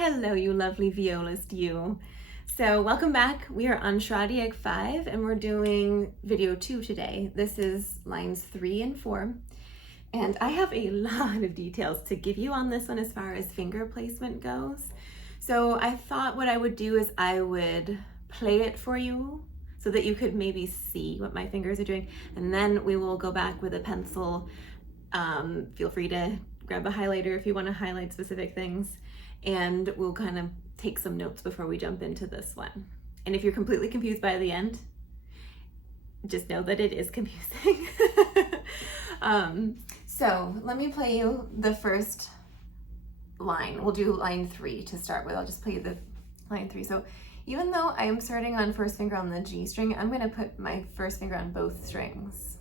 Hello, you lovely violist, you. So welcome back. We are on Schradieck 5 and we're doing video 2 today. This is lines 3 and 4. And I have a lot of details to give you on this one as far as finger placement goes. So I thought what I would do is I would play it for you so that you could maybe see what my fingers are doing. And then we will go back with a pencil. Feel free to grab a highlighter if you want to highlight specific things. And we'll kind of take some notes before we jump into this one. And if you're completely confused by the end, just know that it is confusing. So let me play you the first line. We'll do line 3 to start with. I'll just play you the line 3. So even though I am starting on first finger on the G string, I'm going to put my first finger on both strings,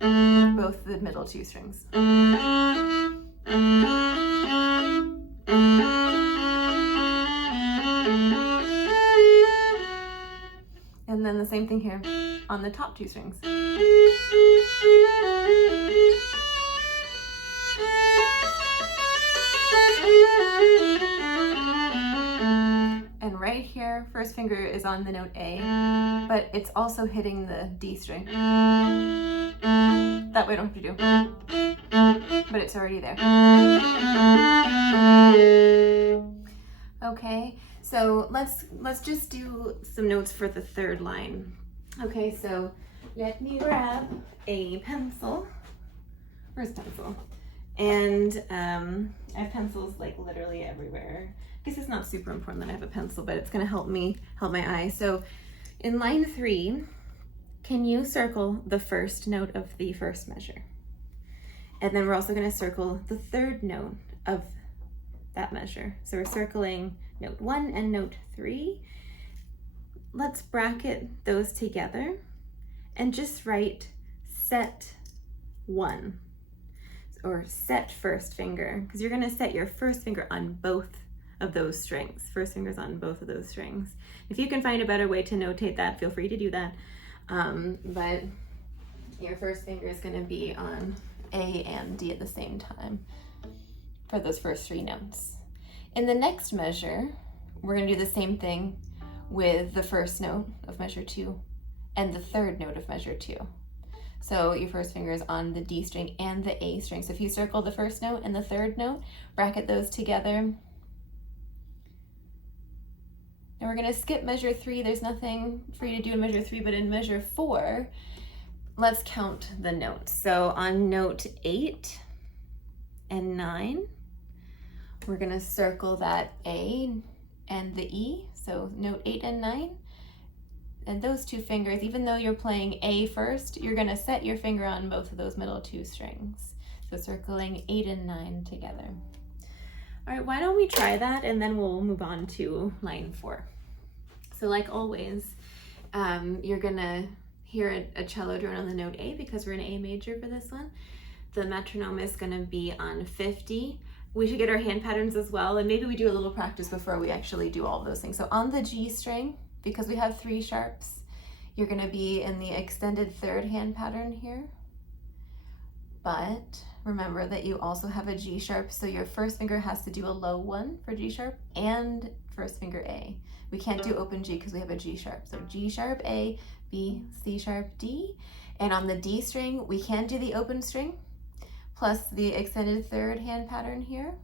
both the middle 2 strings. And then the same thing here on the top 2 strings. And right here, first finger is on the note A, but it's also hitting the D string. That way I don't have to do, but it's already there. Okay, so let's just do some notes for the third line. Okay, so let me grab a pencil. Where's pencil? And I have pencils like literally everywhere. I guess it's not super important that I have a pencil, but it's gonna help my eye. So in line 3, can you circle the first note of the first measure? And then we're also gonna circle the third note of that measure. So we're circling note 1 and note 3. Let's bracket those together and just write set 1 or set first finger, because you're going to set your first finger on both of those strings. First finger's on both of those strings. If you can find a better way to notate that, feel free to do that. But your first finger is going to be on A and D at the same time for those first 3 notes. In the next measure, we're going to do the same thing with the first note of measure 2 and the third note of measure 2. So your first finger is on the D string and the A string. So if you circle the first note and the third note, bracket those together. And we're going to skip measure 3. There's nothing for you to do in measure 3, but in measure 4, let's count the notes. So on note 8 and 9, we're going to circle that A and the E, so note 8 and 9. And those 2 fingers, even though you're playing A first, you're going to set your finger on both of those middle 2 strings. So circling 8 and 9 together. All right, why don't we try that and then we'll move on to line 4. So like always, you're going to hear a cello drone on the note A because we're in A major for this one. The metronome is going to be on 50. We should get our hand patterns as well, and maybe we do a little practice before we actually do all of those things. So on the G string, because we have 3 sharps, you're going to be in the extended third hand pattern here. But remember that you also have a G sharp, so your first finger has to do a low 1 for G sharp and first finger A. We can't do open G because we have a G sharp. So G sharp A, B, C sharp D. And on the D string, we can do the open string plus the extended third hand pattern here.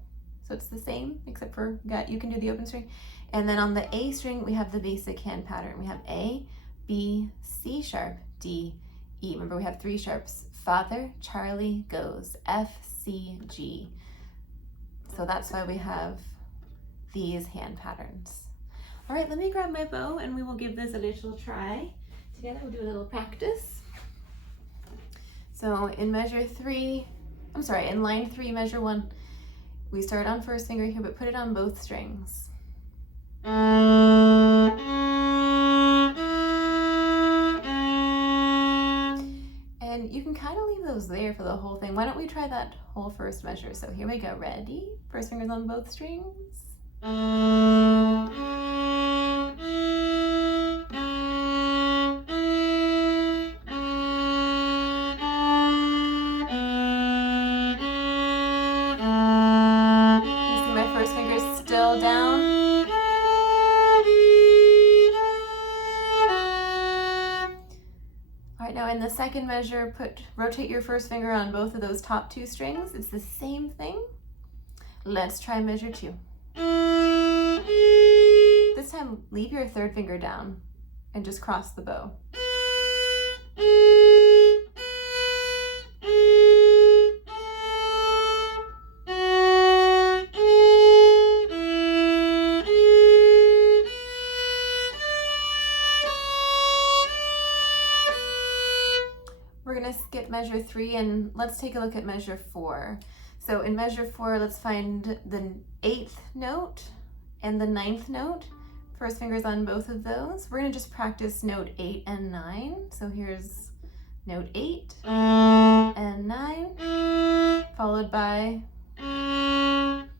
So it's the same, except for you can do the open string. And then on the A string, we have the basic hand pattern. We have A, B, C sharp, D, E. Remember, we have 3 sharps. Father, Charlie, goes, F, C, G. So that's why we have these hand patterns. All right, let me grab my bow and we will give this a little try. Together we'll do a little practice. So in line 3, measure 1, we start on first finger here, but put it on both strings. And you can kind of leave those there for the whole thing. Why don't we try that whole first measure? So here we go, ready? First finger's on both strings. Still down. in the second measure, rotate your first finger on both of those top two strings. It's the same thing. Let's try measure 2. This time, leave your third finger down and just cross the bow. We're gonna skip measure 3 and let's take a look at measure 4. So in measure 4, let's find the 8th note and the 9th note. First finger's on both of those. We're gonna just practice note 8 and 9. So here's note 8 and 9, followed by, and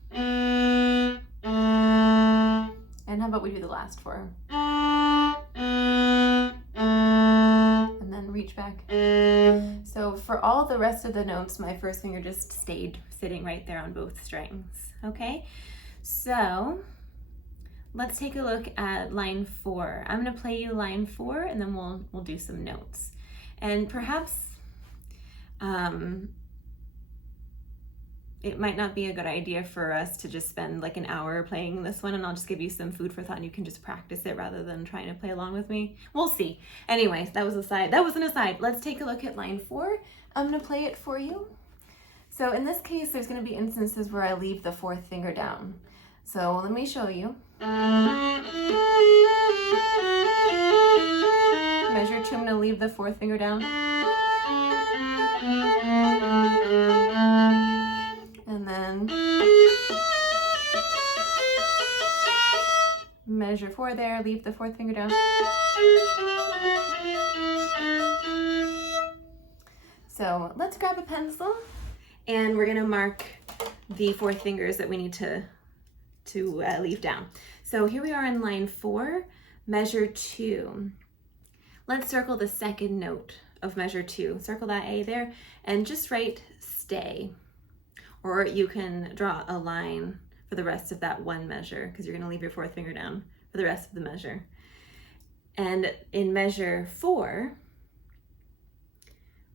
how about we do the last 4? And then reach back. So for all the rest of the notes, my first finger just stayed sitting right there on both strings, okay? So let's take a look at line 4. I'm gonna play you line 4 and then we'll do some notes. And perhaps it might not be a good idea for us to just spend like an hour playing this one, and I'll just give you some food for thought and you can just practice it rather than trying to play along with me. We'll see. Anyways, that was an aside. Let's take a look at line 4. I'm gonna play it for you. So in this case, there's gonna be instances where I leave the 4th finger down. So let me show you. Measure 2, I'm gonna leave the 4th finger down. And then measure 4 there, leave the 4th finger down. So let's grab a pencil and we're gonna mark the 4 fingers that we need to leave down. So here we are in line 4, measure 2. Let's circle the second note of measure 2. Circle that A there and just write stay. Or you can draw a line for the rest of that one measure because you're gonna leave your 4th finger down for the rest of the measure. And in measure 4,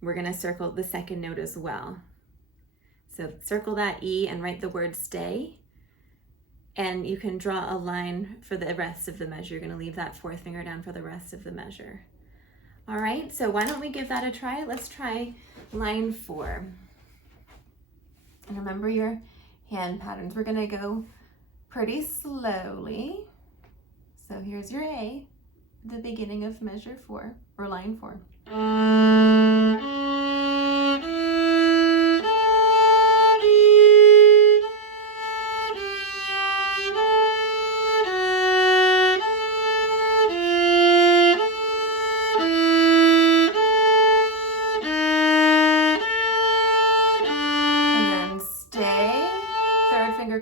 we're gonna circle the second note as well. So circle that E and write the word stay. And you can draw a line for the rest of the measure. You're gonna leave that 4th finger down for the rest of the measure. All right, so why don't we give that a try? Let's try line 4. And remember your hand patterns. We're gonna go pretty slowly. So here's your A, the beginning of measure 4, or line 4.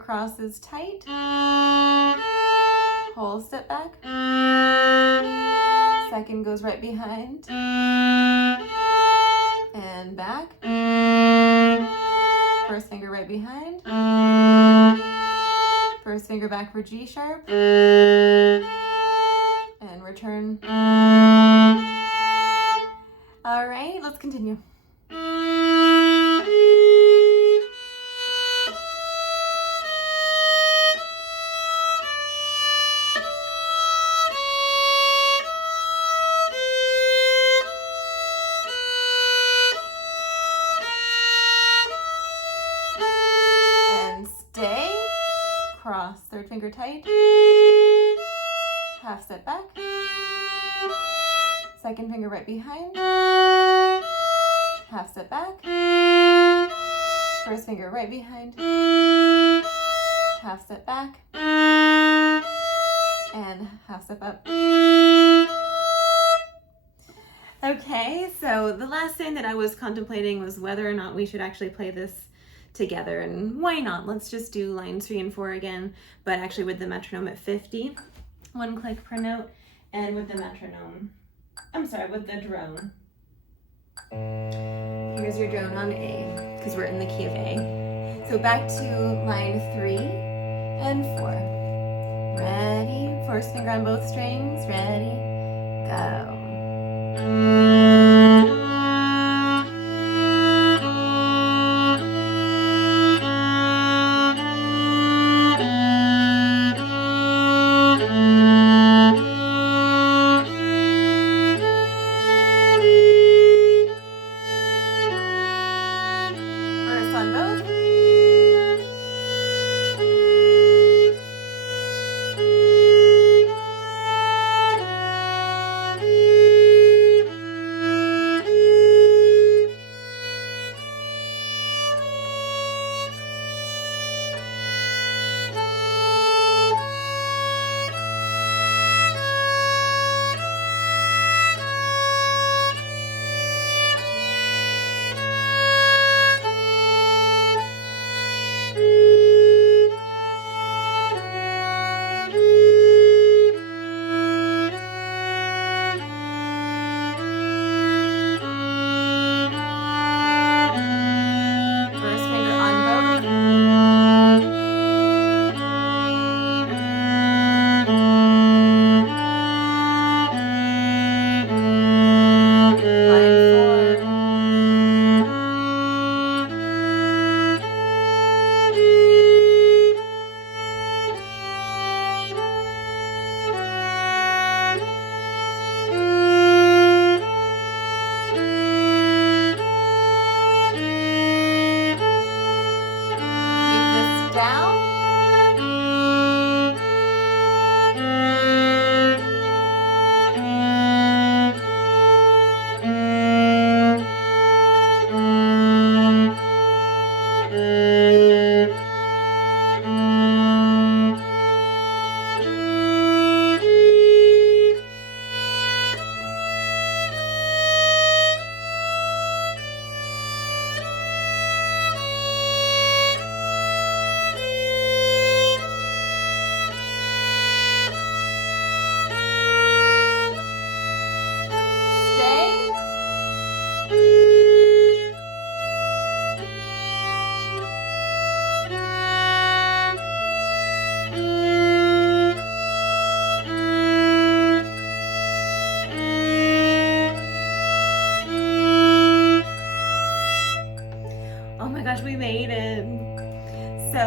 Crosses tight, whole step back, second goes right behind, and back, first finger right behind, first finger back for G sharp, and return. All right, let's continue. Cross, third finger tight, half step back, second finger right behind, half step back, first finger right behind, half step back, and half step up. Okay, so the last thing that I was contemplating was whether or not we should actually play this together, and why not? Let's just do lines 3 and 4 again, but actually with the metronome at 50, 1 click per note, and with the metronome, with the drone. Here's your drone on A, because we're in the key of A. So back to line 3 and 4. Ready? First finger on both strings, ready, go.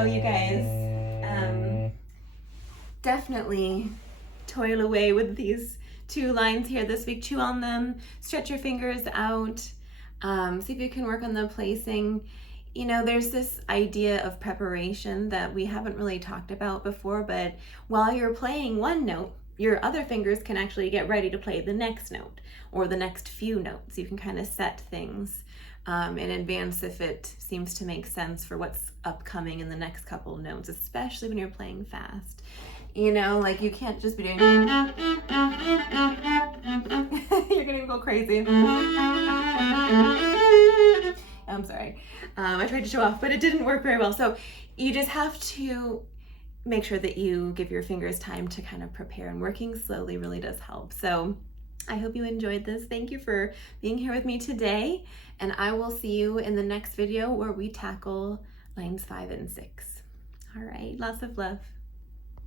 you guys, definitely toil away with these 2 lines here this week. Chew on them, stretch your fingers out, see if you can work on the placing. You know, there's this idea of preparation that we haven't really talked about before, but while you're playing one note, your other fingers can actually get ready to play the next note or the next few notes. You can kind of set things in advance if it seems to make sense for what's upcoming in the next couple notes, especially when you're playing fast. You know, like you can't just be doing you're gonna go crazy. I'm sorry. I tried to show off, but it didn't work very well. So you just have to make sure that you give your fingers time to kind of prepare, and working slowly really does help. So I hope you enjoyed this. Thank you for being here with me today, and I will see you in the next video where we tackle lines 5 and 6. All right, lots of love.